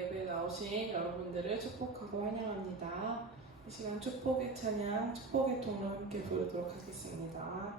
예배에 나오신 여러분들을 축복하고 환영합니다. 이 시간 축복의 찬양, 축복의 통로 함께 부르도록 하겠습니다.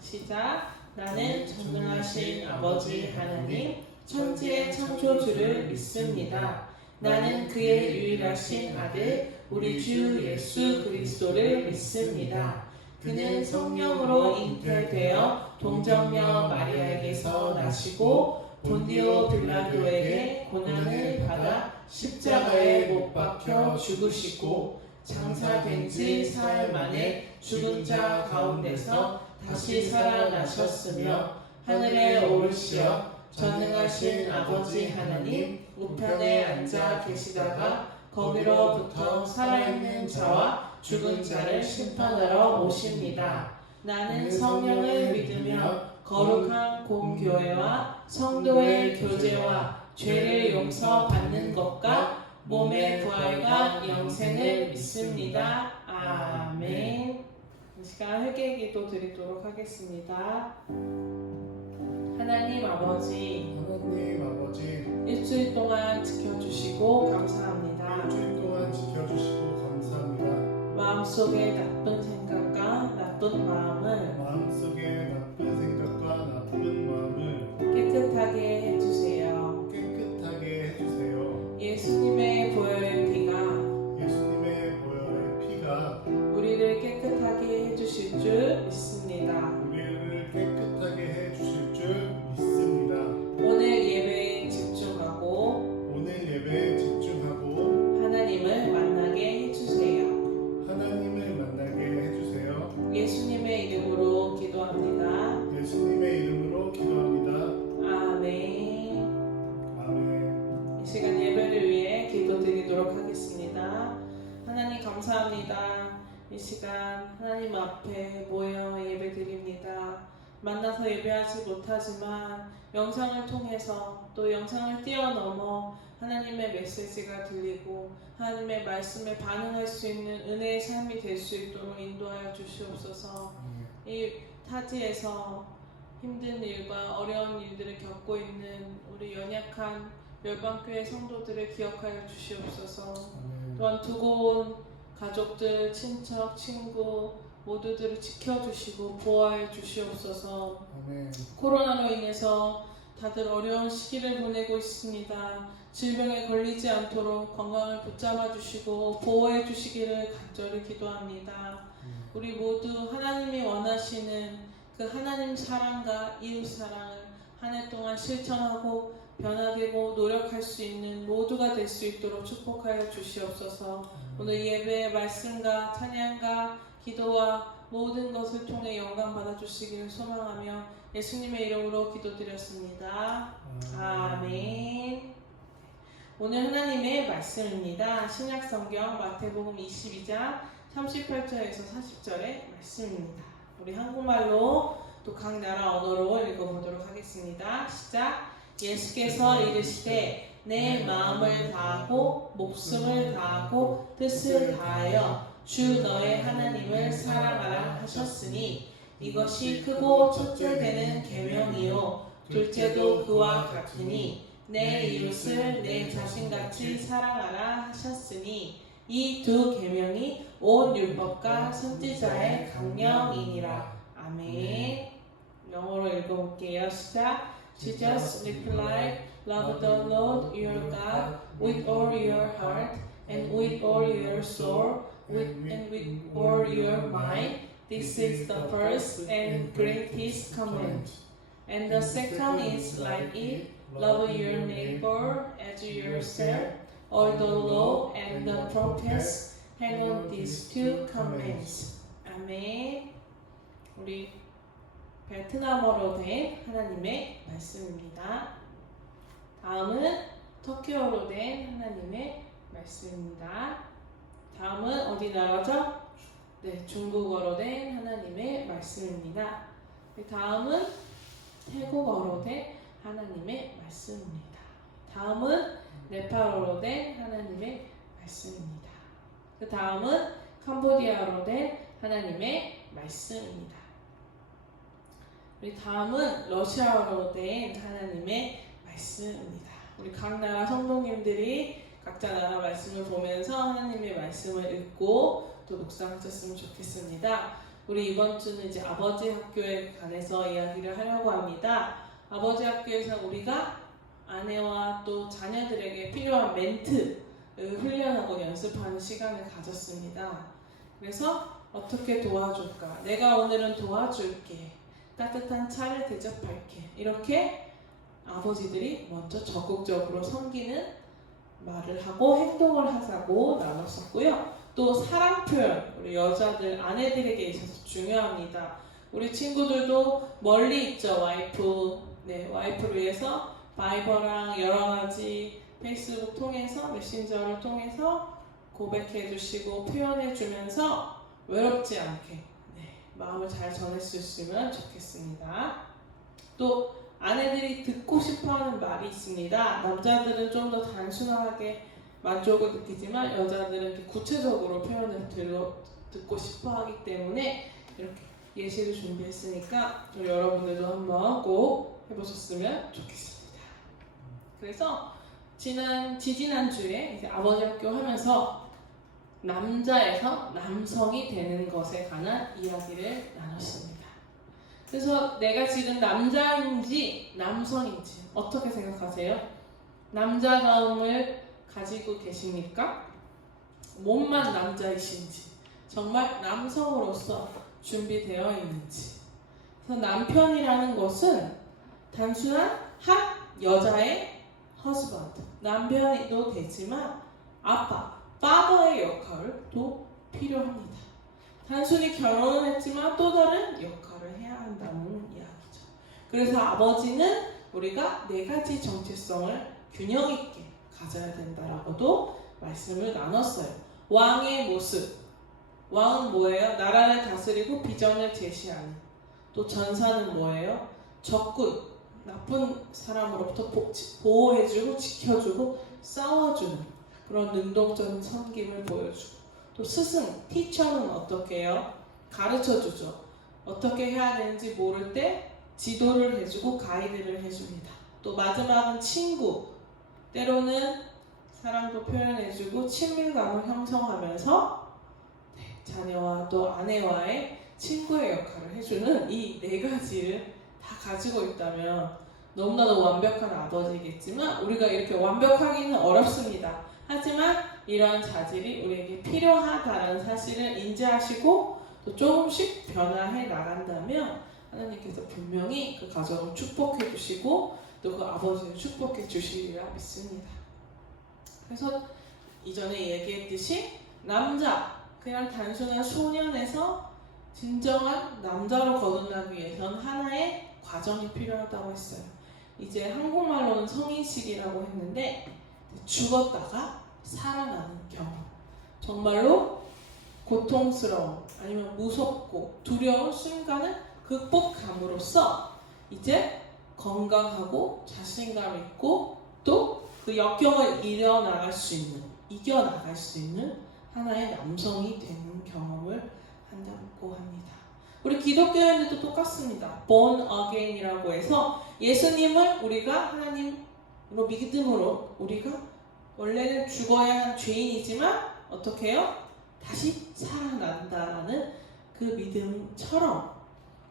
시작. 나는 전능하신 아버지 하나님 천지의 창조주를 믿습니다. 나는 그의 유일하신 아들 우리 주 예수 그리스도를 믿습니다. 그는 성령으로 잉태되어 동정녀 마리아에게서 나시고 본디오 빌라도에게 고난을 받아 십자가에 못 박혀 죽으시고 장사된 지 사흘 만에 죽은 자 가운데서 다시 살아나셨으며 하늘에 오르시어 전능하신 아버지 하나님 우편에 앉아 계시다가 거기로부터 살아있는 자와 죽은 자를 심판하러 오십니다. 나는 성령을 믿으며 거룩한 공교회와 성도의 교제와 죄를 용서받는 것과 몸의 부활과 영생을 믿습니다. 아멘. 이 시간 회개 기도 드리도록 하겠습니다. 하나님 아버지, 일주일 동안 지켜주시고 감사합니다. 마음속에 나쁜 생각과 나쁜 마음을 깨끗하게 해주세요. 예수님의 보혈의 피가 우리를 깨끗하게 해주실 줄 믿습니다. 오늘 예배에 집중하고 하나님을 만나게 해주세요. 예수님의 이름으로 기도합니다. 아멘. 이 시간 예배를 위해 기도드리도록 하겠습니다. 하나님 감사합니다. 이 시간 하나님 앞에 모여 예배드립니다. 만나서 예배하지 못하지만 영상을 통해서 또 영상을 뛰어넘어 하나님의 메시지가 들리고 하나님의 말씀에 반응할 수 있는 은혜의 삶이 될 수 있도록 인도하여 주시옵소서. 이 타지에서 힘든 일과 어려운 일들을 겪고 있는 우리 연약한 열방교회 성도들을 기억하여 주시옵소서. 또한 두고 온 가족들, 친척, 친구 모두들을 지켜주시고 보호하여 주시옵소서. 코로나로 인해서 다들 어려운 시기를 보내고 있습니다. 질병에 걸리지 않도록 건강을 붙잡아 주시고 보호해 주시기를 간절히 기도합니다. 우리 모두 하나님이 원하시는 그 하나님 사랑과 이웃 사랑을 한 해 동안 실천하고 변화되고 노력할 수 있는 모두가 될 수 있도록 축복하여 주시옵소서. 오늘 예배의 말씀과 찬양과 기도와 모든 것을 통해 영광 받아주시기를 소망하며 예수님의 이름으로 기도드렸습니다. 아멘. 오늘 하나님의 말씀입니다. 신약성경 마태복음 22장 38절에서 40절의 말씀입니다. 우리 한국말로 또 각 나라 언어로 읽어보도록 하겠습니다. 시작. 예수께서 이르시되 내 마음을 다하고 목숨을 다하고 뜻을 다하여 주 너의 하나님을 사랑하라 하셨으니 이것이 크고 첫째 되는 계명이요 둘째도 그와 같으니 내 이웃을 내 자신같이 사랑하라 하셨으니 이 두 계명이 온 율법과 선지자의 강령이니라. 아멘. 영어로 읽어볼게요. 시작. Jesus replied, Love the Lord your God with all your heart and with all your soul and with all your mind. This is the first and greatest command. And the second is like it, love your neighbor as yourself. All the law and the prophets hang on these two commandments. 아멘. 우리 베트남어로 된 하나님의 말씀입니다. 다음은 터키어로 된 하나님의 말씀입니다. 다음은 어디 나라죠? 네, 중국어로 된 하나님의 말씀입니다. 다음은 태국어로 된 하나님의 말씀입니다. 다음은 네팔어로 된 하나님의 말씀입니다. 그 다음은 캄보디아로 된 하나님의 말씀입니다. 우리 다음은 러시아어로 된 하나님의 말씀입니다. 우리 각 나라 성도님들이 각자 나라 말씀을 보면서 하나님의 말씀을 읽고 또 묵상하셨으면 좋겠습니다. 우리 이번 주는 이제 아버지 학교에 관해서 이야기를 하려고 합니다. 아버지 학교에서 우리가 아내와 또 자녀들에게 필요한 멘트를 훈련하고 연습하는 시간을 가졌습니다. 그래서 어떻게 도와줄까? 내가 오늘은 도와줄게. 따뜻한 차를 대접할게. 이렇게 아버지들이 먼저 적극적으로 섬기는 말을 하고 행동을 하자고 나눴었고요. 또 사랑 표현, 우리 여자들, 아내들에게 있어서 중요합니다. 우리 친구들도 멀리 있죠, 와이프. 네, 와이프를 위해서 바이버랑 여러 가지 페이스북 통해서, 메신저를 통해서 고백해 주시고 표현해 주면서 외롭지 않게 마음을 잘 전할 수 있으면 좋겠습니다. 또 아내들이 듣고 싶어하는 말이 있습니다. 남자들은 좀 더 단순하게 만족을 느끼지만 여자들은 이렇게 구체적으로 표현을 듣고 싶어하기 때문에 이렇게 예시를 준비했으니까 여러분들도 한번 꼭 해보셨으면 좋겠습니다. 그래서 지지난주에 이제 아버지 학교 하면서 남자에서 남성이 되는 것에 관한 이야기를 나눴습니다. 그래서 내가 지금 남자인지 남성인지 어떻게 생각하세요? 남자다움을 가지고 계십니까? 몸만 남자이신지 정말 남성으로서 준비되어 있는지. 그래서 남편이라는 것은 단순한 한 여자의 husband, 남편도 되지만 아빠, father의 역할도 필요합니다. 단순히 결혼을 했지만 또 다른 역할을 해야 한다는 이야기죠. 그래서 아버지는 우리가 4가지 정체성을 균형 있게 가져야 된다라고도 말씀을 나눴어요. 왕의 모습. 왕은 뭐예요? 나라를 다스리고 비전을 제시하는. 또 전사는 뭐예요? 적군, 나쁜 사람으로부터 보호해주고 지켜주고 싸워주는 그런 능동적인 섬김을 보여주고, 또 스승, 티처는 어떻게 해요? 가르쳐주죠. 어떻게 해야 되는지 모를 때 지도를 해주고 가이드를 해줍니다. 또 마지막은 친구, 때로는 사랑도 표현해주고 친밀감을 형성하면서 자녀와 또 아내와의 친구의 역할을 해주는 이 4가지를 다 가지고 있다면 너무나도 완벽한 아버지겠지만 우리가 이렇게 완벽하기는 어렵습니다. 하지만 이러한 자질이 우리에게 필요하다는 사실을 인지하시고 또 조금씩 변화해 나간다면 하나님께서 분명히 그 가정을 축복해 주시고 또 그 아버지를 축복해 주시리라 믿습니다. 그래서 이전에 얘기했듯이 남자, 그냥 단순한 소년에서 진정한 남자로 거듭나기 위해서는 하나의 과정이 필요하다고 했어요. 이제 한국말로는 성인식이라고 했는데 죽었다가 살아나는 경험, 정말로 고통스러운 아니면 무섭고 두려운 순간을 극복함으로써 이제 건강하고 자신감 있고 또 그 역경을 이겨나갈 수 있는 하나의 남성이 되는 경험을 한다고 합니다. 우리 기독교인들도 똑같습니다. Born again이라고 해서 예수님을 우리가 하나님으로 믿음으로 우리가 원래는 죽어야 한 죄인이지만 어떻게 해요? 다시 살아난다라는 그 믿음처럼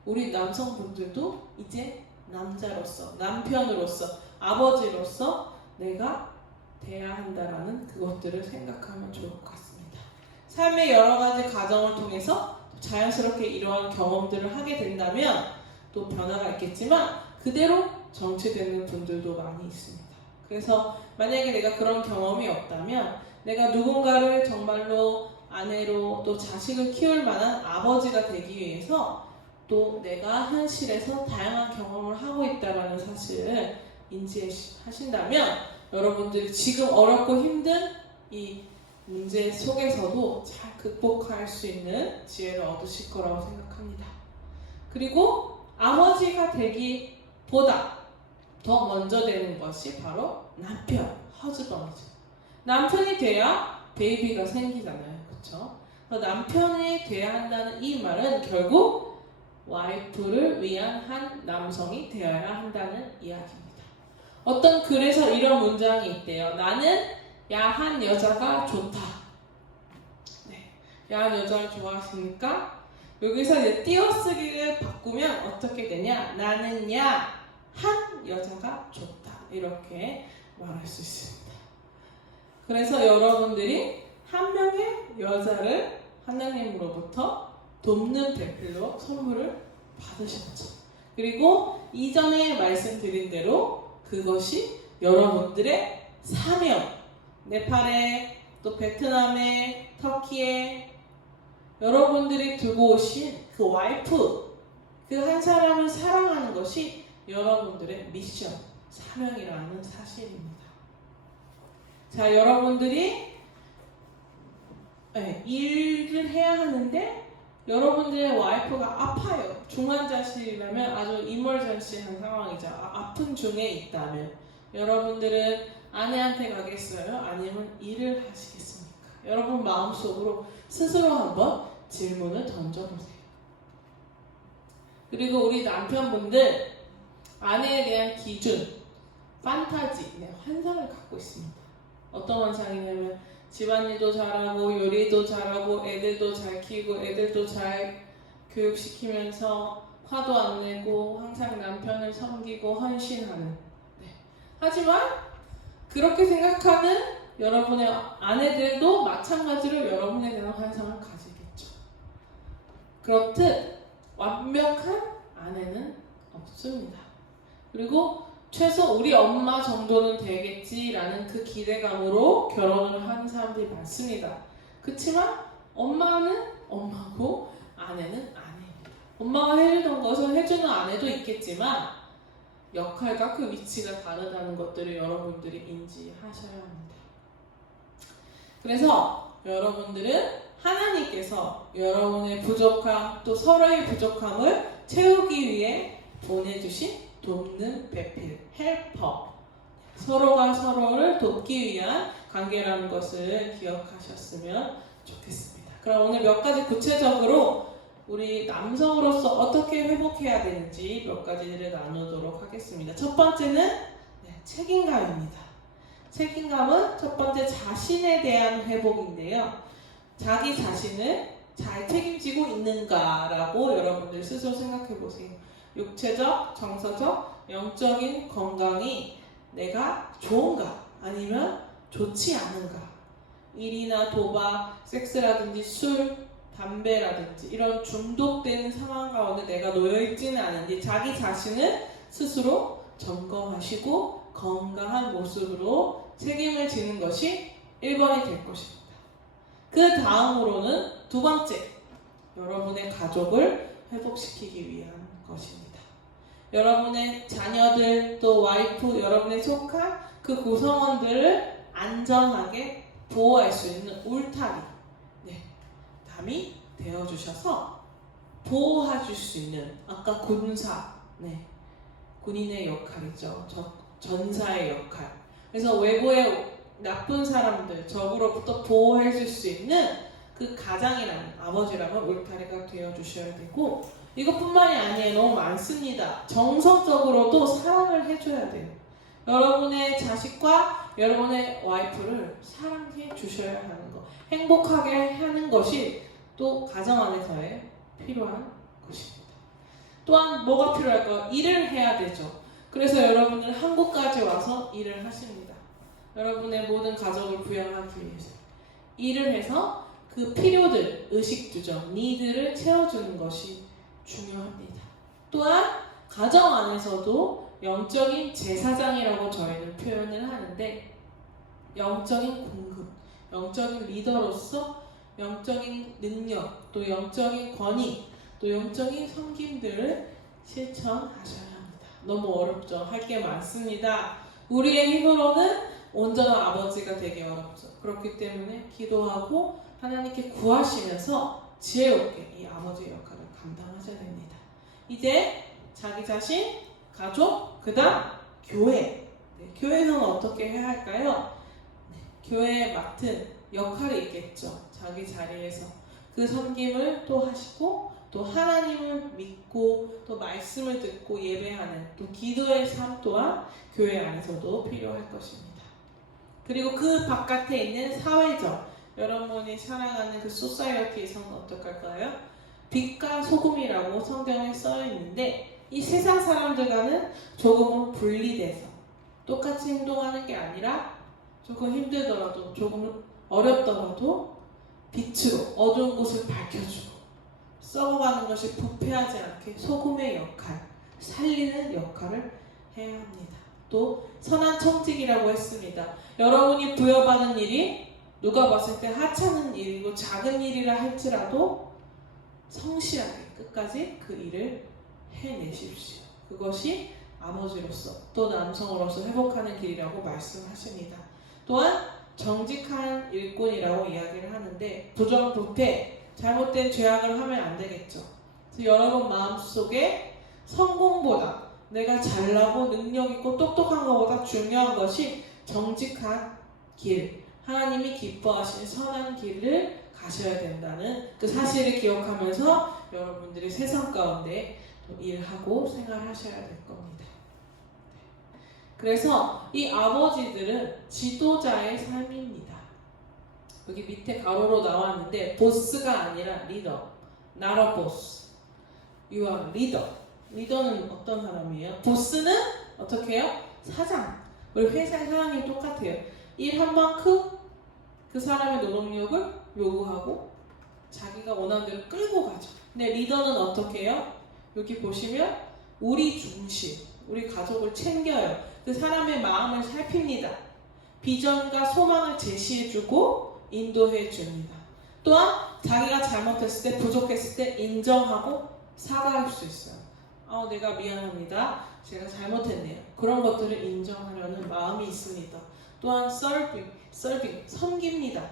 우리 남성분들도 이제 남자로서, 남편으로서, 아버지로서 내가 돼야 한다라는 그것들을 생각하면 좋을 것 같습니다. 삶의 여러 가지 과정을 통해서 자연스럽게 이러한 경험들을 하게 된다면 또 변화가 있겠지만 그대로 정체되는 분들도 많이 있습니다. 그래서 만약에 내가 그런 경험이 없다면 내가 누군가를 정말로 아내로 또 자식을 키울 만한 아버지가 되기 위해서 또 내가 현실에서 다양한 경험을 하고 있다는 사실을 인지하신다면 여러분들이 지금 어렵고 힘든 이 문제 속에서도 잘 극복할 수 있는 지혜를 얻으실 거라고 생각합니다. 그리고 아버지가 되기보다 더 먼저 되는 것이 바로 남편, 허즈번이죠. 남편이 돼야 베이비가 생기잖아요. 그렇죠? 남편이 돼야 한다는 이 말은 결국 와이프를 위한 한 남성이 되어야 한다는 이야기입니다. 어떤 글에서 이런 문장이 있대요. 나는 야한 여자가 좋다. 네, 야한 여자를 좋아하십니까? 여기서 이제 띄어쓰기를 바꾸면 어떻게 되냐? 나는 야한 여자가 좋다. 이렇게 말할 수 있습니다. 그래서 여러분들이 한 명의 여자를 하나님으로부터 돕는 대필로 선물을 받으셨죠. 그리고 이전에 말씀드린 대로 그것이 여러분들의 사명, 네팔에 또 베트남에 터키에 여러분들이 두고 오신 그 와이프, 그 한 사람을 사랑하는 것이 여러분들의 미션, 사명이라는 사실입니다. 자, 여러분들이 일을 해야 하는데 여러분들의 와이프가 아파요. 중환자실이라면 아주 이머전시한 상황이죠. 아픈 중에 있다면 여러분들은 아내한테 가겠어요? 아니면 일을 하시겠습니까? 여러분 마음속으로 스스로 한번 질문을 던져보세요. 그리고 우리 남편분들 아내에 대한 기준, 판타지, 환상을 갖고 있습니다. 어떤 환상이냐면 집안일도 잘하고 요리도 잘하고 애들도 잘 키우고 애들도 잘 교육시키면서 화도 안 내고 항상 남편을 섬기고 헌신하는. 하지만 그렇게 생각하는 여러분의 아내들도 마찬가지로 여러분에 대한 환상을 가지겠죠. 그렇듯 완벽한 아내는 없습니다. 그리고 최소 우리 엄마 정도는 되겠지라는 그 기대감으로 결혼을 하는 사람들이 많습니다. 그렇지만 엄마는 엄마고 아내는 아내입니다. 엄마가 해주던 것을 해주는 아내도 있겠지만 역할과 그 위치가 다르다는 것들을 여러분들이 인지하셔야 합니다. 그래서 여러분들은 하나님께서 여러분의 부족함 또 서로의 부족함을 채우기 위해 보내주신 돕는 배필, 헬퍼, 서로가 서로를 돕기 위한 관계라는 것을 기억하셨으면 좋겠습니다. 그럼 오늘 몇 가지 구체적으로 우리 남성으로서 어떻게 회복해야 되는지 몇 가지를 나누도록 하겠습니다. 첫 번째는 책임감입니다. 책임감은 첫 번째 자신에 대한 회복인데요. 자기 자신을 잘 책임지고 있는가라고 여러분들 스스로 생각해 보세요. 육체적, 정서적, 영적인 건강이 내가 좋은가 아니면 좋지 않은가. 일이나 도박, 섹스라든지 술, 담배라든지 이런 중독된 상황 가운데 내가 놓여있지는 않은지 자기 자신을 스스로 점검하시고 건강한 모습으로 책임을 지는 것이 1번이 될 것입니다. 그 다음으로는 두 번째, 여러분의 가족을 회복시키기 위한 것입니다. 여러분의 자녀들 또 와이프, 여러분의 속한 그 구성원들을 안전하게 보호할 수 있는 울타리, 담이 되어주셔서 보호해줄 수 있는 아까 군사, 군인의 역할이죠. 전사의 역할. 그래서 외부의 나쁜 사람들, 적으로부터 보호해줄 수 있는 그 가장이라면, 아버지라면 울타리가 되어주셔야 되고 이것뿐만이 아니에요. 너무 많습니다. 정서적으로도 사랑을 해줘야 돼요. 여러분의 자식과 여러분의 와이프를 사랑해 주셔야 하는 거. 행복하게 하는 것이 또 가정 안에서의 필요한 것입니다. 또한 뭐가 필요할까요? 일을 해야 되죠. 그래서 여러분들 한국까지 와서 일을 하십니다. 여러분의 모든 가족을 부양하기 위해서 일을 해서 그 필요들, 의식주죠. 니드를 채워주는 것이 중요합니다. 또한 가정 안에서도 영적인 제사장이라고 저희는 표현을 하는데 영적인 공급, 영적인 리더로서 영적인 능력, 또 영적인 권위, 또 영적인 섬김들을 실천하셔야 합니다. 너무 어렵죠? 할 게 많습니다. 우리의 힘으로는 온전한 아버지가 되기 어렵죠. 그렇기 때문에 기도하고 하나님께 구하시면서 지혜롭게 이 아버지의 역할을 감당하셔야 됩니다. 이제 자기 자신, 가족, 그 다음 교회. 교회는 어떻게 해야 할까요? 교회에 맡은 역할이 있겠죠. 자기 자리에서 그 섬김을 또 하시고 또 하나님을 믿고 또 말씀을 듣고 예배하는 또 기도의 삶 또한 교회 안에서도 필요할 것입니다. 그리고 그 바깥에 있는 사회적, 여러분이 살아가는 그 소사이어티에서는 어떨까요? 빛과 소금이라고 성경에 써 있는데 이 세상 사람들과는 조금은 분리돼서 똑같이 행동하는 게 아니라 조금 힘들더라도 조금 어렵더라도 빛으로 어두운 곳을 밝혀주고 썩어가는 것이 부패하지 않게 소금의 역할, 살리는 역할을 해야 합니다. 또 선한 청직이라고 했습니다. 여러분이 부여받은 일이 누가 봤을 때 하찮은 일이고 작은 일이라 할지라도 성실하게 끝까지 그 일을 해내십시오. 그것이 아버지로서 또 남성으로서 회복하는 길이라고 말씀하십니다. 또한 정직한 일꾼이라고 이야기를 하는데 부정부패, 잘못된 죄악을 하면 안 되겠죠. 그래서 여러분 마음속에 성공보다 내가 잘나고 능력있고 똑똑한 것보다 중요한 것이 정직한 길, 하나님이 기뻐하시는 선한 길을 가셔야 된다는 그 사실을 기억하면서 여러분들이 세상 가운데 일하고 생활하셔야 될 겁니다. 그래서 이 아버지들은 지도자의 삶입니다. 여기 밑에 가로로 나왔는데 보스가 아니라 리더, not a boss. You are leader. 리더는 어떤 사람이에요? 보스는 어떻게 해요? 사장. 우리 회사의 사장님 똑같아요. 일 한 만큼 그 사람의 노동력을 요구하고 자기가 원하는 대로 끌고 가죠. 근데 리더는 어떻게 해요? 여기 보시면 우리 중심, 우리 가족을 챙겨요. 그 사람의 마음을 살핍니다. 비전과 소망을 제시해주고 인도해줍니다. 또한 자기가 잘못했을 때, 부족했을 때 인정하고 사과할 수 있어요. 내가 미안합니다. 제가 잘못했네요. 그런 것들을 인정하려는 마음이 있습니다. 또한 serving, 섬깁니다.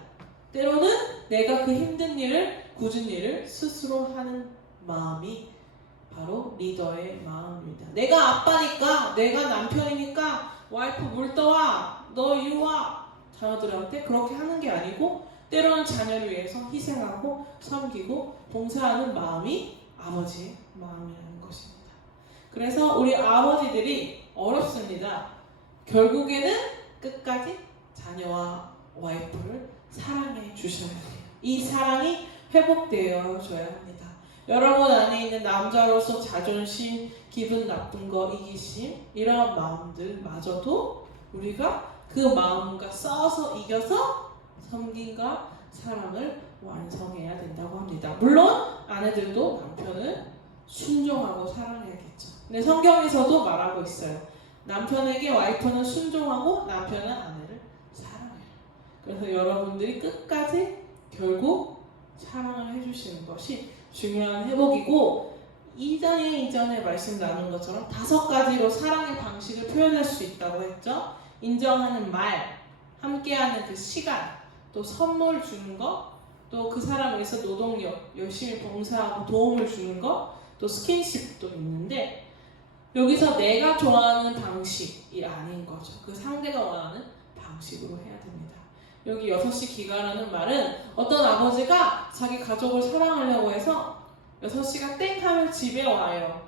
때로는 내가 그 힘든 일을, 굳은 일을 스스로 하는 마음이 바로 리더의 마음입니다. 내가 아빠니까, 내가 남편이니까 와이프 물 떠와, 너 이리 와. 자녀들한테 그렇게 하는 게 아니고 때로는 자녀를 위해서 희생하고 섬기고 봉사하는 마음이 아버지의 마음이라는 것입니다. 그래서 우리 아버지들이 어렵습니다. 결국에는 끝까지 자녀와 와이프를 사랑해 주셔야 돼요. 이 사랑이 회복되어 줘야 합니다. 여러분 안에 있는 남자로서 자존심, 기분 나쁜 거, 이기심 이러한 마음들마저도 우리가 그 마음과 싸워서 이겨서 섬김과 사랑을 완성해야 된다고 합니다. 물론 아내들도 남편을 순종하고 사랑해야겠죠. 근데 성경에서도 말하고 있어요. 남편에게 와이프는 순종하고 남편은 아내를 사랑해요. 그래서 여러분들이 끝까지 결국 사랑을 해주시는 것이 중요한 회복이고 이전에 말씀 나눈 것처럼 5가지로 사랑의 방식을 표현할 수 있다고 했죠. 인정하는 말, 함께하는 그 시간, 또 선물 주는 거, 또 그 사람을 위해서 노동력, 열심히 봉사하고 도움을 주는 거, 또 스킨십도 있는데 여기서 내가 좋아하는 방식이 아닌 거죠. 그 상대가 원하는 방식으로 해야 됩니다. 여기 6시 기가라는 말은 어떤 아버지가 자기 가족을 사랑하려고 해서 6시가 땡 하면 집에 와요.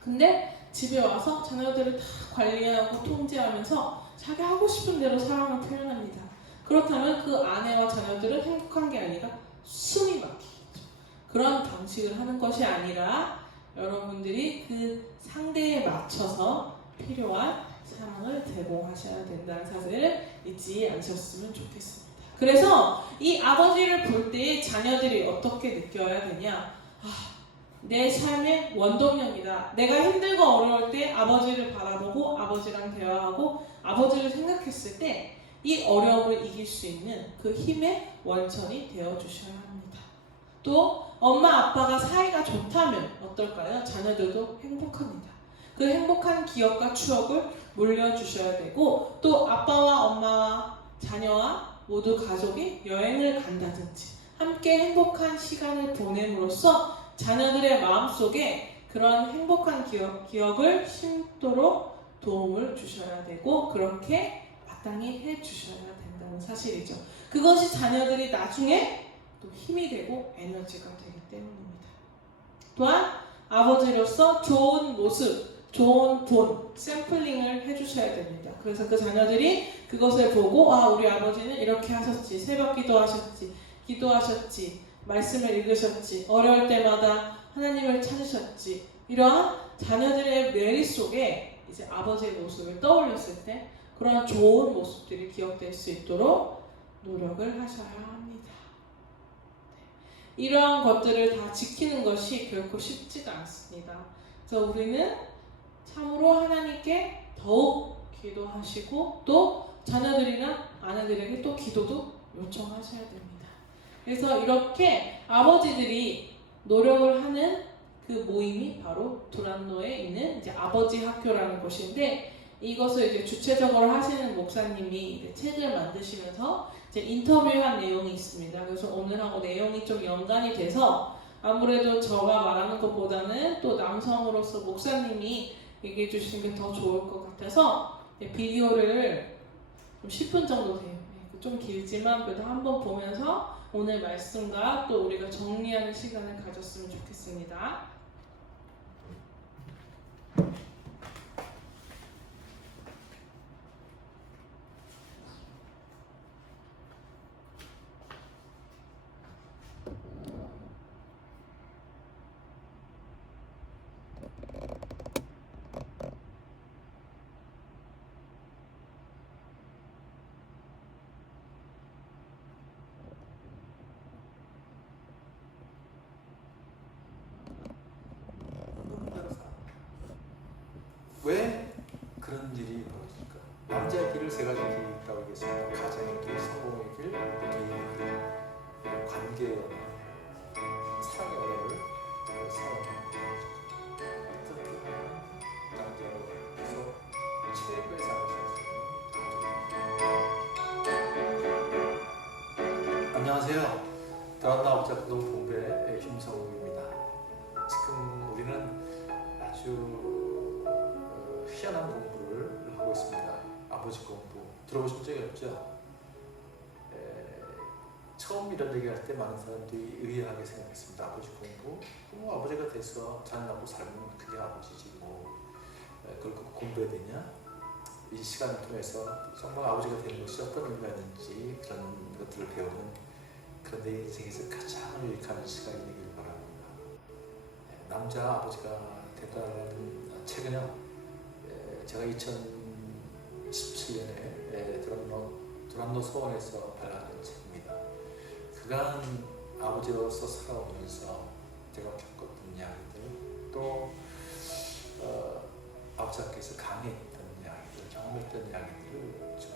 근데 집에 와서 자녀들을 다 관리하고 통제하면서 자기 하고 싶은 대로 사랑을 표현합니다. 그렇다면 그 아내와 자녀들은 행복한 게 아니라 숨이 막히겠죠. 그런 방식을 하는 것이 아니라 여러분들이 그 상대에 맞춰서 필요한 사랑을 제공하셔야 된다는 사실을 잊지 않으셨으면 좋겠습니다. 그래서 이 아버지를 볼 때 자녀들이 어떻게 느껴야 되냐? 내 삶의 원동력이다. 내가 힘들고 어려울 때 아버지를 바라보고 아버지랑 대화하고 아버지를 생각했을 때 이 어려움을 이길 수 있는 그 힘의 원천이 되어주셔야 합니다. 또 엄마 아빠가 사이가 좋다면 어떨까요? 자녀들도 행복합니다. 그 행복한 기억과 추억을 물려주셔야 되고 또 아빠와 엄마와 자녀와 모두 가족이 여행을 간다든지 함께 행복한 시간을 보냄으로써 자녀들의 마음속에 그런 행복한 기억을 심도록 도움을 주셔야 되고 그렇게 마땅히 해주셔야 된다는 사실이죠. 그것이 자녀들이 나중에 또 힘이 되고 에너지가 되기 때문입니다. 또한 아버지로서 좋은 모습, 좋은 본, 샘플링을 해주셔야 됩니다. 그래서 그 자녀들이 그것을 보고 우리 아버지는 이렇게 하셨지, 새벽 기도하셨지, 말씀을 읽으셨지, 어려울 때마다 하나님을 찾으셨지. 이러한 자녀들의 뇌리 속에 이제 아버지의 모습을 떠올렸을 때 그런 좋은 모습들이 기억될 수 있도록 노력을 하셔야 합니다. 이러한 것들을 다 지키는 것이 결코 쉽지가 않습니다. 그래서 우리는 참으로 하나님께 더욱 기도하시고 또 자녀들이나 아내들에게 또 기도도 요청하셔야 됩니다. 그래서 이렇게 아버지들이 노력을 하는 그 모임이 바로 두란노에 있는 이제 아버지 학교라는 곳인데 이것을 이제 주체적으로 하시는 목사님이 이제 책을 만드시면서 이제 인터뷰한 내용이 있습니다. 그래서 오늘하고 내용이 좀 연관이 돼서 아무래도 제가 말하는 것보다는 또 남성으로서 목사님이 얘기해 주시는 게 더 좋을 것 같아서 비디오를 좀 10분 정도 돼요. 좀 길지만 그래도 한번 보면서 오늘 말씀과 또 우리가 정리하는 시간을 가졌으면 좋겠습니다. 왜 그런 일이 벌어질까? 남자의 길을 세 가지 길이 있다고 하겠습니다. 가정의 길, 성공의 길, 개인의 길, 관계의 사랑의 언어를 어떻게 하면 남자로서 최고의 삶을 살 수 있는 안녕하세요. 다란나 업자동 공부의 김성욱입니다. 지금 우리는 아주 희한한 공부를 하고 있습니다. 아버지 공부 들어보신 적이 없죠? 처음 이런 얘기할 때 많은 사람들이 의아하게 생각했습니다. 아버지 공부? 아버지가 돼서 자녀하고 살면 그게 아버지지 그걸 공부해야 되냐? 이 시간을 통해서 정말 아버지가 되는 것이 어떤 의미가 있는지 그런 것들을 배우는 그런 내 인생에서 가장 유익한 시간이 되길 바랍니다. 남자 아버지가 되다라는 책은요, 제가 2017년에 두란노 서원에서 발간된 책입니다. 그간 아버지로서 살아오면서 제가 겪었던 이야기들, 또 아버지 앞에서 강의했던 이야기들, 경험했던 이야기들을 좀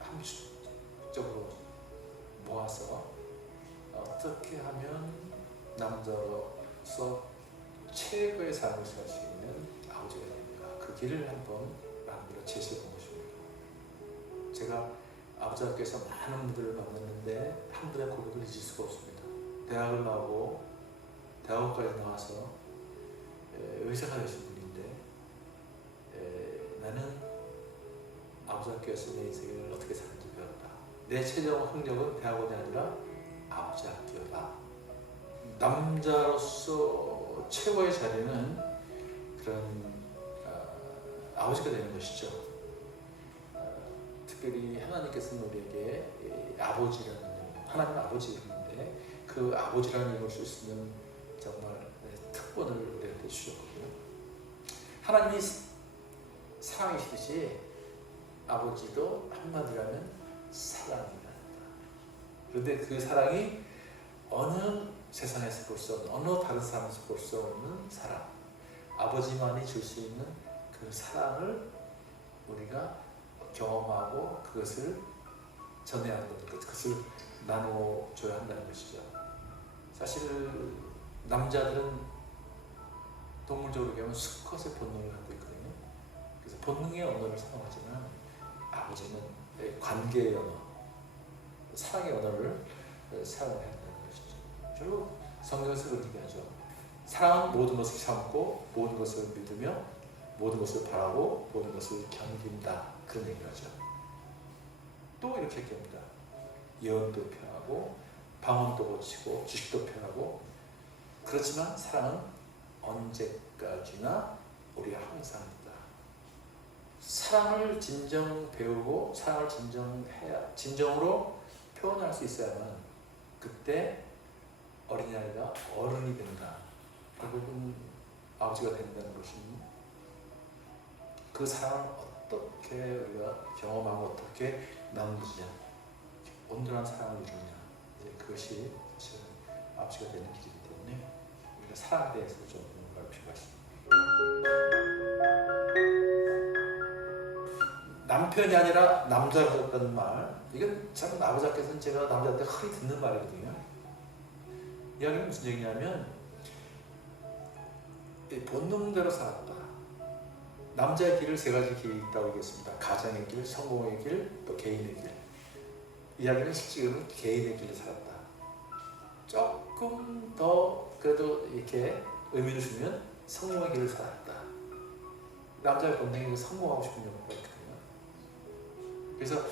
함축적으로 모아서 어떻게 하면 남자로서 최고의 삶을 살 수 있는 아버지가 됩니까? 그 길을 한번 만들어 제시해 본 것입니다. 제가 아버지 학교에서 많은 분들을 만났는데 한 분의 고백을 잊을 수가 없습니다. 대학을 나오고 대학원까지 나와서 의사가 되신 분인데 나는 아버지 학교에서 내 인생을 어떻게 사는지 배웠다. 내 최종 학력은 대학원이 아니라 아버지 학교다. 남자로서 최고의 자리는 그런 아버지가 되는 것이죠. 특별히 하나님께서는 우리에게 아버지라는 하나님 아버지인데 그 아버지라는 이름을 쓸 수 있는 정말 특권을 우리한테 주셨거든요. 하나님이 사랑이시듯이 아버지도 한마디로 사랑이다. 그런데 그 사랑이 어느 세상에서 볼 수 없는, 어느 다른 사람에서 볼 수 없는 사랑, 아버지만이 줄 수 있는 그 사랑을 우리가 경험하고 그것을 전해야 하는 것, 그것을 나눠줘야 한다는 것이죠. 사실 남자들은 동물적으로 보면 수컷의 본능을 갖고 있거든요. 그래서 본능의 언어를 사용하지만 아버지는 관계의 언어, 사랑의 언어를 사용해야 한다는 것이죠. 결국 성경에서 그렇게 얘기하죠. 사랑은 모든 것을 참고 모든 것을 믿으며 모든 것을 바라고 모든 것을 견딘다. 그런 얘기를 하죠. 또 이렇게 얘기합니다. 예언도 표하고 방언도 고치고 지식도 표하고 그렇지만 사랑은 언제까지나 우리가 항상이다. 사랑을 진정 배우고 사랑을 진정으로 표현할 수 있어야만 그때 어린아이가 어른이 된다. 결국은 아버지가 된다는 것은 그 사랑을 어떻게 우리가 경험하고 어떻게 나누느냐, 온전한 사랑을 이루느냐, 그것이 사실 아버지가 되는 길이기 때문에 우리가 사랑에 대해서 좀 공부할 필요가 있습니다. 남편이 아니라 남자가 되었다는 말, 이건 참 아버지 앞에서는 제가 남자한테 흔히 듣는 말이거든요. 이야기는 무슨 얘기냐면 본능대로 살았다. 남자의 길을 세 가지 길이 있다고 얘기했습니다. 가정의 길, 성공의 길, 또 개인의 길. 이야기는 실제로는 개인의 길을 살았다. 조금 더 그래도 이렇게 의미를 주면 성공의 길을 살았다. 남자의 본능이 성공하고 싶은 욕구가 있거든요. 그래서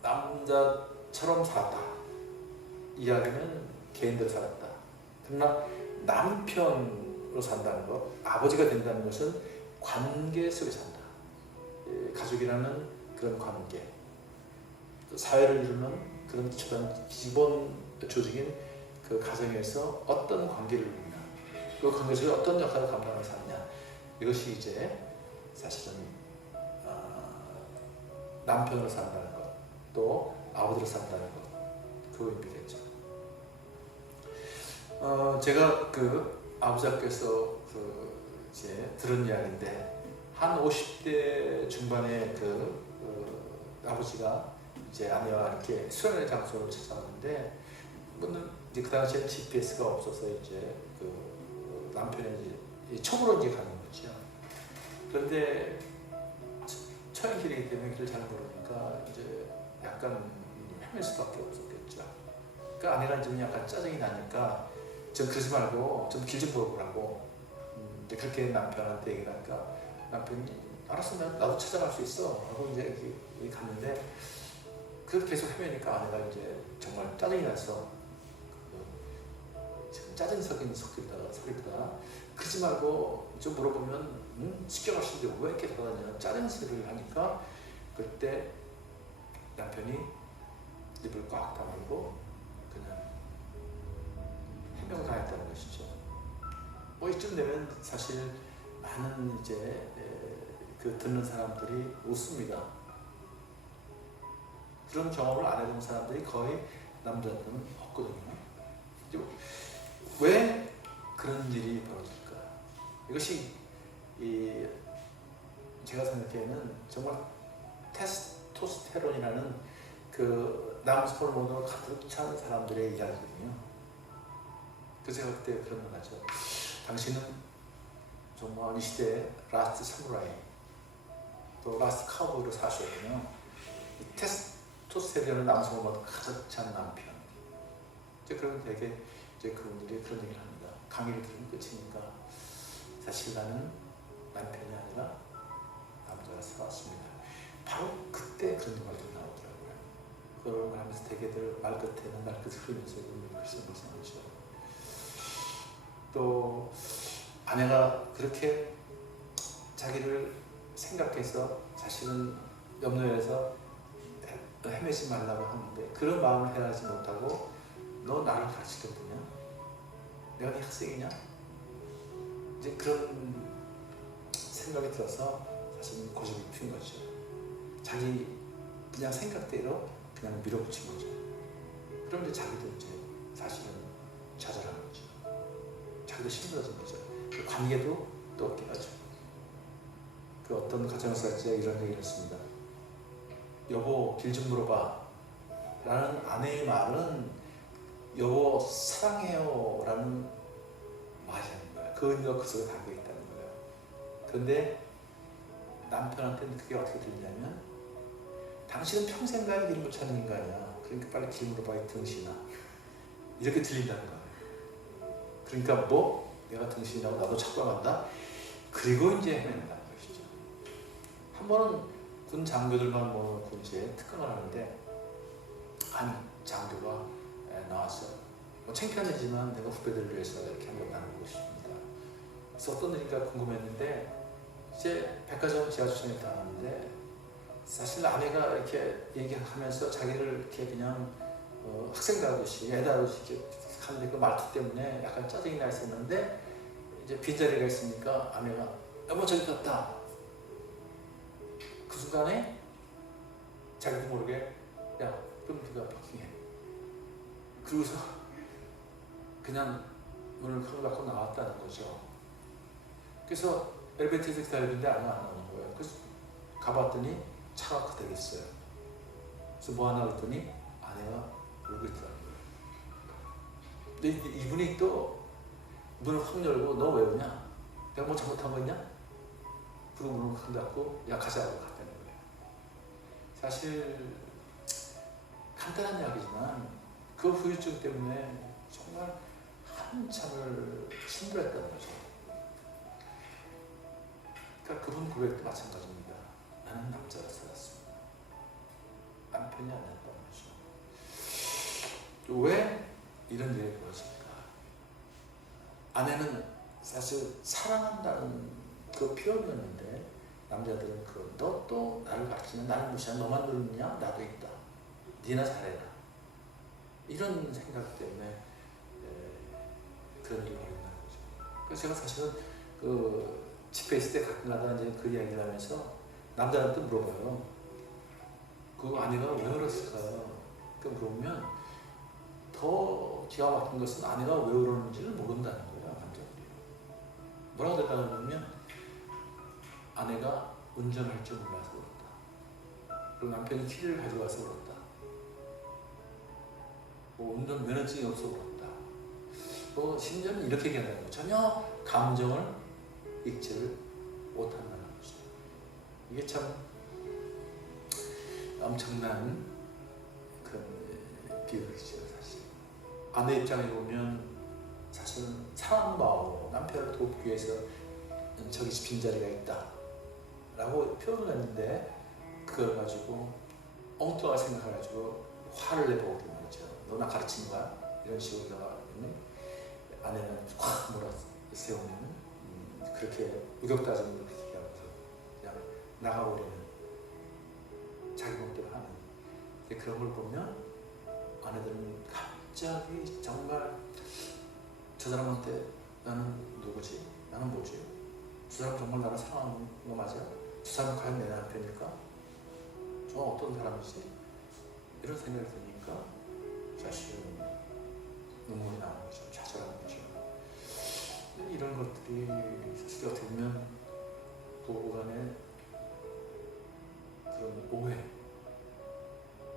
남자처럼 살았다. 이야기는 개인대로 살았다. 그러나 남편으로 산다는 것, 아버지가 된다는 것은 관계 속에 산다. 가족이라는 그런 관계, 사회를 이루는 그런 기본 조직인 그 가정에서 어떤 관계를 이루느냐, 그 관계 속에 어떤 역할을 감당하면서 사느냐, 이것이 이제 사실은 남편으로 산다는 것, 또 아버지로 산다는 것, 그 의미겠죠. 제가 그 아버지께서 이제 들은 이야기인데 한 50대 중반에 아버지가 이제 아내와 이렇게 수련회 장소를 찾아왔는데 이제 그 당시에는 GPS가 없어서 이제 그 남편이 이제 촉으로 이제 가는 거죠. 그런데 처인길이기 때문에 길을 잘 모르니까 이제 약간 헤맬 수밖에 없었겠죠. 그 아내가 이제 약간 짜증이 나니까 좀 그러지 말고 좀 길 좀 보라고 그렇게 남편한테 얘기를 하니까 남편이 알았어, 나도 찾아갈 수 있어 하고 이제 갔는데 그렇게 계속 헤매니까 아내가 이제 정말 짜증이 나서 지금 짜증 섞인 소리다가 그러지 말고 좀 물어보면 시켜가시는데 왜 이렇게 돌아다니냐 짜증 소리를 하니까 그때 남편이 입을 꽉 다물고 그냥 해명을 다 했다는 것이죠. 뭐 이쯤 되면 사실 많은 이제 그 듣는 사람들이 웃습니다. 그런 경험을 안 해본 사람들이 거의 남자들은 없거든요. 왜 그런 일이 벌어질까? 이것이 제가 생각하기에는 정말 테스토스테론이라는 그 남성 호르몬으로 가득 찬 사람들의 이야기거든요. 그래서 제가 그때 그런 걸 하죠. 당신은 정말 이 시대의 라스트 사무라이, 또 라스트 카우보이로 사셔야군요. 테스토스테론의 남성 호르몬으로 가득 찬 남편. 이제 그러면 되게 이제 그분들이 그런 얘기를 합니다. 강의를 들으면 끝이니까 사실 나는 남편이 아니라 남자가 살았습니다. 바로 그때 그런 말들이 나오더라고요. 그걸 하면서 대개들 말끝에는 말끝을 흘리면서 눈물을 글썽글썽하죠. 또 아내가 그렇게 자기를 생각해서 사실은 염려해서 헤매지 말라고 하는데 그런 마음을 해하지 못하고 너 나를 가르치겠느냐? 내가 네 학생이냐? 이제 그런 생각이 들어서 사실 고집이 핀 거죠. 자기 그냥 생각대로 그냥 밀어붙인 거죠. 그럼 이제 자기도 이제 사실은 좌절한 거죠. 자기도 힘들어진 거죠. 그 관계도 또 깨가죠. 그 어떤 가정사지가 이런 얘기를 했습니다. 여보 길 좀 물어봐 라는 아내의 말은 여보 사랑해요 라는 말이 아닌 거예요. 그 의미가 그 속에 담겨 있다는 거예요. 그런데 남편한테는 그게 어떻게 들리냐면 당신은 평생 가야 길을 못 찾는 인간이야. 그러니까 빨리 길 물어봐 이 등신아. 이렇게 들린다는 거예요. 그러니까 뭐 내가 등신이라고 나도 찾고 간다. 그리고 이제 헤맨다는 것이죠. 한 번은 군 장교들만 모은 군지에 특강을 하는데 한 장교가 나와서 뭐 창피한 일이지만 내가 후배들을 위해서 이렇게 한번 나누고 싶습니다. 그래서 어떤 일인가 궁금했는데 이제 백화점 지하주차장에 나왔는데 사실 아내가 이렇게 얘기하면서 자기를 이렇게 그냥 학생 다루듯이 애 다루듯이 이렇게 하는데 그 말투 때문에 약간 짜증이 나 있었는데 이제 빈자리가 있으니까 아내가 여보 저기 갔다. 그 순간에 자기도 모르게 야 그럼 네가 버킹해. 그러고서 그냥 문을 크게 닫고 나왔다는 거죠. 그래서 엘리베이터에서 기다리는데 아내가 안 나오는 거예요. 그래서 가봤더니 차가 그대로 있어요. 그래서 뭐 하나 그랬더니 아내가 울고 있더라는 거예요. 근데 이분이 또 문을 확 열고 너 왜 우냐? 내가 뭐 잘못한 거 있냐? 그리고 문을 확 닫고 야 가자고 갔다는 거예요. 사실 간단한 이야기지만 그 후유증 때문에 정말 한참을 힘들었다는 거죠. 그러니까 그분 고백도 마찬가지입니다. 나는 남자로 살았습니다. 남편이 아니었다는 거죠. 왜 이런 일이 벌어질까? 아내는 사실 사랑한다는 그 표현이었는데 남자들은 너 또 나를 가르치는 나를 무시하는 너만 누르느냐? 나도 있다. 니나 잘해라. 이런 생각 때문에 그런 일이 벌어진다는 거죠. 그래서 제가 사실은 그 집회 있을 때 가끔가다 이제 그 이야기를 하면서 남자한테 물어봐요. 그 아내가 왜 그랬을까요? 그 물어보면 더 기가 막힌 것은 아내가 왜 그러는지를 모른다는 거예요. 남자들이. 뭐라고 대답하냐면 아내가 운전할 줄 몰라서 그렇다. 그리고 남편이 키를 가져가서 그렇다. 뭐 운전 면허증이 없어 그렇다. 심지어는 이렇게 얘기하는 거예요. 전혀 감정을 읽지를 못한다는 거죠. 이게 참 엄청난 그런 비극이죠, 사실. 아내 입장에 보면 사실은 사랑하는 마음으로 남편을 돕기 위해서 저기 빈자리가 있다 라고 표현을 했는데 그걸 가지고 엉뚱하게 생각해가지고 화를 내보게 된 거죠. 너 나 가르치는 거야? 이런 식으로 나가면 아내는 확 몰아세우면 그렇게 의격다짐을 그렇게 하면서 그냥 나가버리는 자기 멋대로 하는 그런 걸 보면 아내들은 갑자기 정말 저 사람한테 나는 누구지? 나는 뭐지? 저 사람 정말 나를 사랑하는 거 맞아? 저 사람 과연 내 남편일까? 저 어떤 사람이지? 이런 생각이 드니까 사실은 눈물이 나는 거죠. 좌절하는 거죠. 이런 것들이 사실 어떻게 보면 부부간의 그런 오해.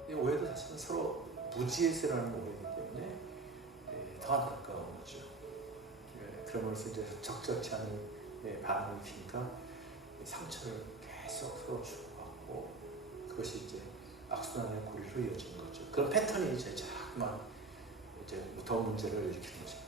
이 오해도 사실은 서로 무지에서라는 오해이기 때문에 더 안타까운 거죠. 그러면서 이제 적절치 않은 반응을 피니까 상처를 계속 서로 주고받고 그것이 이제 악순환의 고리로 이어진 거죠. 그런 패턴이 이제 자꾸만 이제 더 문제를 일으키는 거죠.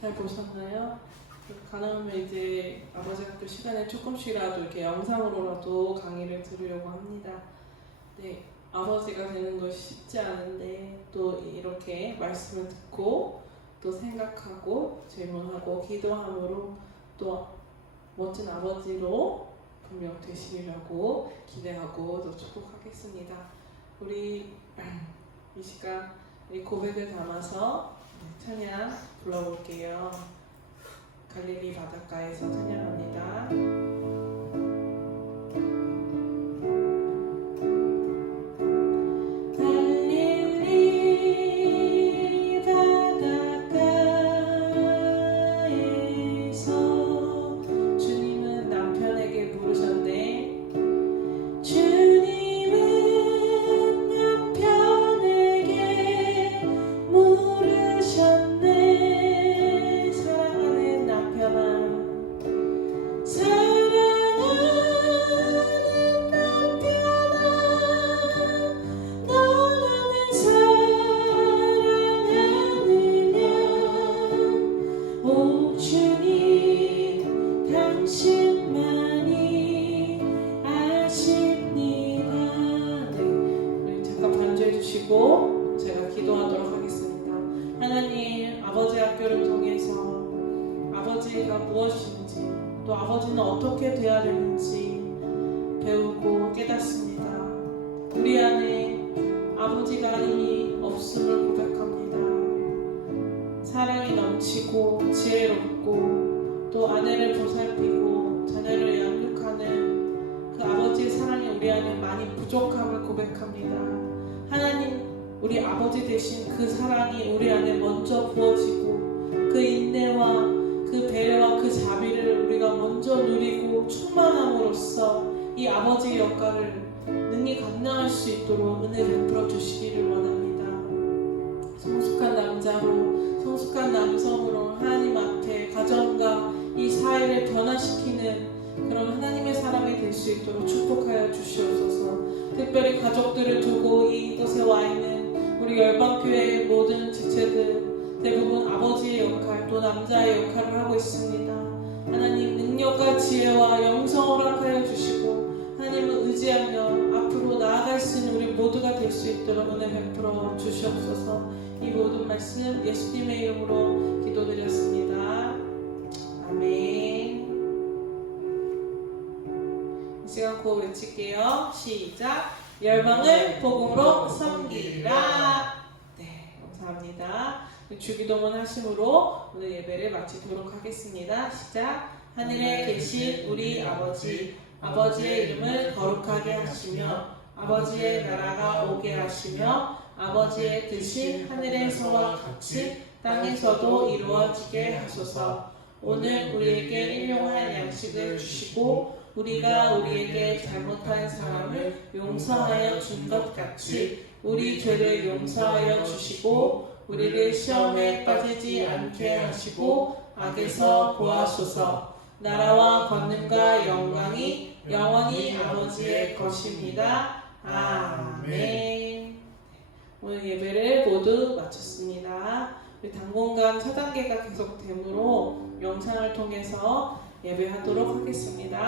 잘 보셨나요? 가능하면 이제 아버지 학교 시간에 조금씩이라도 이렇게 영상으로라도 강의를 들으려고 합니다. 네, 아버지가 되는 것이 쉽지 않은데 또 이렇게 말씀을 듣고 또 생각하고 질문하고 기도함으로 또 멋진 아버지로 분명 되시리라고 기대하고 또 축복하겠습니다. 우리 이 시간 이 고백을 담아서 찬양 불러볼게요. 갈릴리 바닷가에서 찬양합니다. 갈릴리 바닷가에서 주님은 남편에게 물으셨네. 주님은 남편에게 물으셨네. 사랑하는 남편아, 사랑하는 남편아, 너 나를 사랑하느냐. 오 주님, 당신만이 아십니다. 네, 우리 잠깐 반주해 주시고 제가 기도하도록 하겠습니다. 하나님, 아버지 학교를 통해서 아버지가 무엇인지 또 아버지는 어떻게 돼야 되는지 배우고 깨닫습니다. 우리 안에 아버지가 이미 없음을 고백합니다. 사랑이 넘치고 지혜롭고 또 아내를 보살피고 자녀를 양육하는 그 아버지의 사랑이 우리 안에 많이 부족함을 고백합니다. 하나님, 우리 아버지 되신 그 사랑이 우리 안에 먼저 부어지고 그 인내와 그 배려와 그 자비를 우리가 먼저 누리고 충만함으로써 이 아버지의 역할을 능히 감당할 수 있도록 은혜 베풀어 주시기를 원합니다. 성숙한 남자로 성숙한 남성으로 하나님 앞에 가정과 이 사회를 변화시키는 그런 하나님의 사람이 될 수 있도록 축복하여 주시옵소서. 특별히 가족들을 두고 이곳에 와 있는 우리 열방교회의 모든 지체들 대부분 아버지의 역할 또 남자의 역할을 하고 있습니다. 하나님, 능력과 지혜와 영성을 허락하여 주시고 하나님을 의지하며 앞으로 나아갈 수 있는 우리 모두가 될 수 있도록 은혜 베풀어 주시옵소서. 이 모든 말씀 예수님의 이름으로 기도드렸습니다. 아멘. 이 시간 꼭 외칠게요. 시작. 열방을 복음으로 섬기라. 네, 감사합니다. 주기도문 하심으로 오늘 예배를 마치도록 하겠습니다. 시작. 하늘에 계신 우리 아버지, 아버지의 이름을 거룩하게 하시며 아버지의 나라가 오게 하시며 아버지의 뜻이 하늘에서와 같이 땅에서도 이루어지게 하소서. 오늘 우리에게 일용할 양식을 주시고 우리가 우리에게 잘못한 사람을 용서하여 준 것 같이 우리 죄를 용서하여 주시고 우리를 시험에 빠지지 않게 하시고 악에서 구하소서. 나라와 권능과 영광이 영원히 아버지의 것입니다. 아멘. 오늘 예배를 모두 마쳤습니다. 우리 당분간 4단계가 계속되므로 영상을 통해서 예배하도록 하겠습니다.